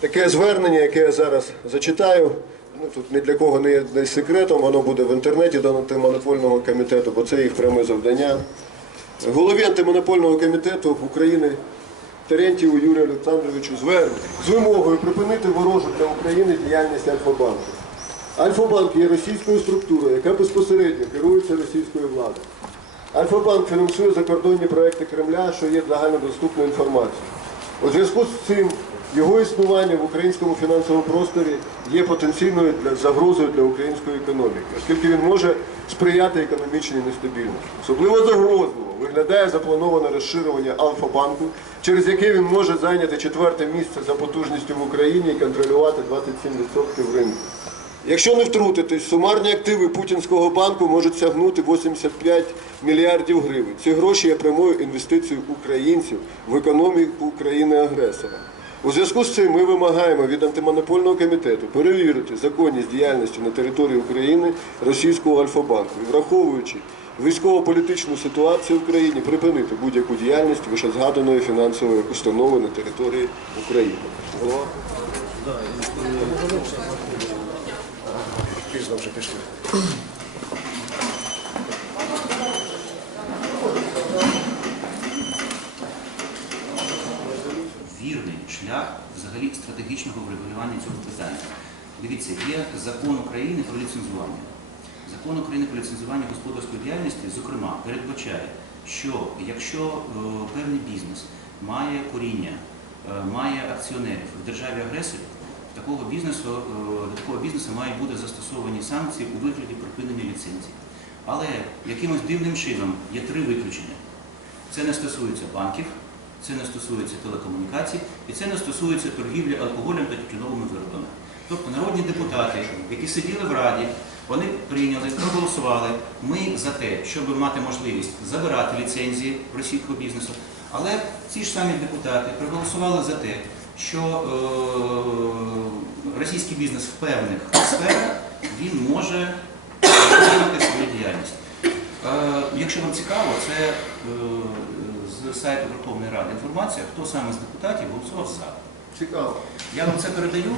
таке звернення, яке я зараз зачитаю. Ну, тут ні для кого не є секретом, воно буде в інтернеті до антимонопольного комітету, бо це їх пряме завдання. Голові антимонопольного комітету України Терентьєву Юрію Олександровичу звернення з вимогою припинити ворожу для України діяльність Альфа-банку. Альфа-банк є російською структурою, яка безпосередньо керується російською владою. Альфа-банк фінансує закордонні проекти Кремля, що є загальнодоступною інформацією. У зв'язку з цим його існування в українському фінансовому просторі є потенційною загрозою для української економіки, оскільки він може сприяти економічній нестабільності. Особливо загрозливо виглядає заплановане розширювання Альфа-банку, через яке він може зайняти четверте місце за потужністю в Україні і контролювати 27% ринку. Якщо не втрутитись, сумарні активи Путінського банку можуть сягнути 85 мільярдів гривень. Ці гроші є прямою інвестицією українців в економіку країни-агресора. У зв'язку з цим ми вимагаємо від антимонопольного комітету перевірити законність діяльності на території України російського Альфа-банку і враховуючи військово-політичну ситуацію в країні, припинити будь-яку діяльність вищезгаданої фінансової установи на території України. Вже пішли. вірний шлях взагалі стратегічного врегулювання цього питання. Дивіться, є закон України про ліцензування. Закон України про ліцензування господарської діяльності, зокрема, передбачає, що якщо е, певний бізнес має коріння, е, має акціонерів в державі агресорі, такого бізнесу, е, до такого бізнесу мають бути застосовані санкції у вигляді припинення ліцензії. Але якимось дивним чином є три виключення. Це не стосується банків, це не стосується телекомунікацій і це не стосується торгівлі алкоголем та тютюновими виробами. Тобто народні депутати, які сиділи в Раді, вони прийняли, проголосували. Ми за те, щоб мати можливість забирати ліцензії російського бізнесу. Але ці ж самі депутати проголосували за те, що е, російський бізнес в певних сферах він може розвивати свою діяльність. Е, Якщо вам цікаво, це е, з сайту Верховної Ради інформація, хто саме з депутатів голосував за. Цікаво. Я вам це передаю.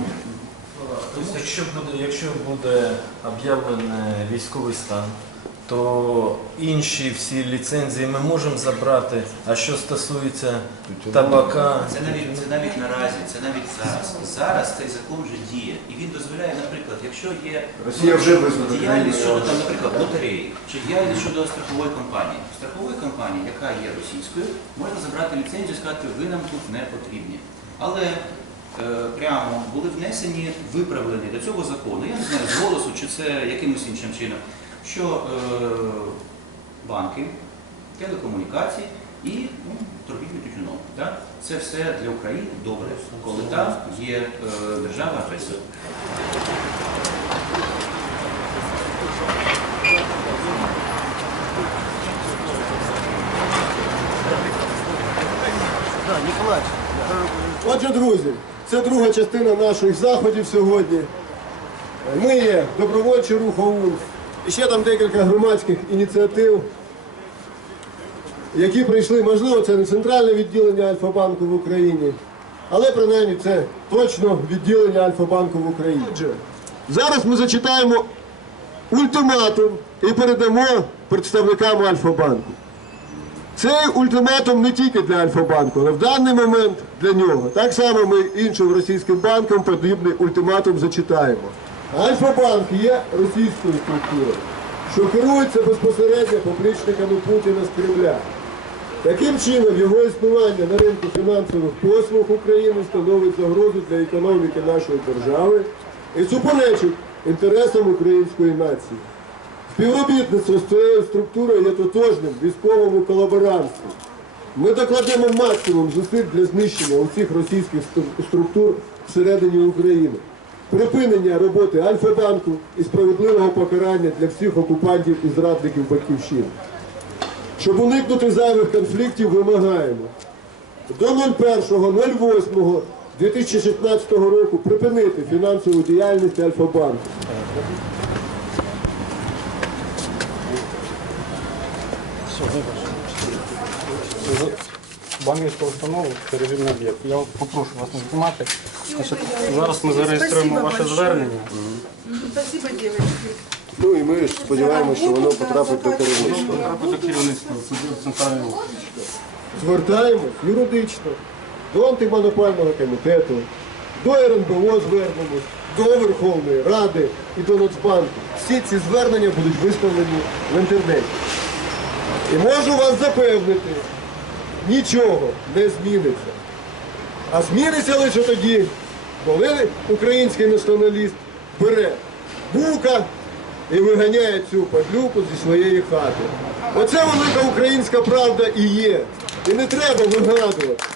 Тобто, якщо буде, якщо буде об'явлений військовий стан, то інші всі ліцензії ми можемо забрати. А що стосується табака, Це навіть це навіть наразі, це навіть зараз. Зараз цей закон вже діє. І він дозволяє, наприклад, якщо є Росія вже визнана діяльність щодо там, наприклад, лотереї, чи діяльність щодо страхової компанії. Страхової компанії, яка є російською, можна забрати ліцензію і сказати, ви нам тут не потрібні. Але е, прямо були внесені виправлені до цього закону. Я не знаю, з голосу чи це якимось іншим чином, що е, банки, телекомунікації і ну, торгівлю тютюном. Да? Це все для України добре, коли там є е, держава агресор. Отже, друзі, це друга частина наших заходів сьогодні. Ми є добровольчий рух ОУН. І ще там декілька громадських ініціатив, які прийшли, можливо, це не центральне відділення Альфа-банку в Україні, але принаймні це точно відділення Альфа-банку в Україні. Отже, зараз ми зачитаємо ультиматум і передамо представникам Альфа-банку. Цей ультиматум не тільки для Альфа-банку, але в даний момент для нього. Так само ми іншим російським банкам подібний ультиматум зачитаємо. Альфа-банк є російською структурою, що керується безпосередньо поплічниками Путіна з Кремля. Таким чином, його існування на ринку фінансових послуг України становить загрозу для економіки нашої держави і суперечить інтересам української нації. Співробітництво з цією структурою є тотожним військовому колаборантству. Ми докладемо максимум зусиль для знищення усіх російських структур всередині України, припинення роботи Альфа-банку і справедливого покарання для всіх окупантів і зрадників батьківщини. Щоб уникнути зайвих конфліктів, вимагаємо до 01.08.2016 року припинити фінансову діяльність Альфа-банку. Банківську установу це режимний об'єкт. Я попрошу вас не знімати. Значить, зараз ми зареєструємо ваше звернення. Спасибо, девочки. Ну і ми сподіваємося, що воно потрапить до керівництва. Треба до керівництва центрального. Звертаємось юридично до антимонопольного комітету, до РНБО звернемось, до Верховної Ради і до Нацбанку. Всі ці звернення будуть виставлені в інтернеті. І можу вас запевнити, нічого не зміниться. А зміниться лише тоді, коли український націоналіст бере бука і виганяє цю падлюку зі своєї хати. Оце велика українська правда і є. І не треба вигадувати.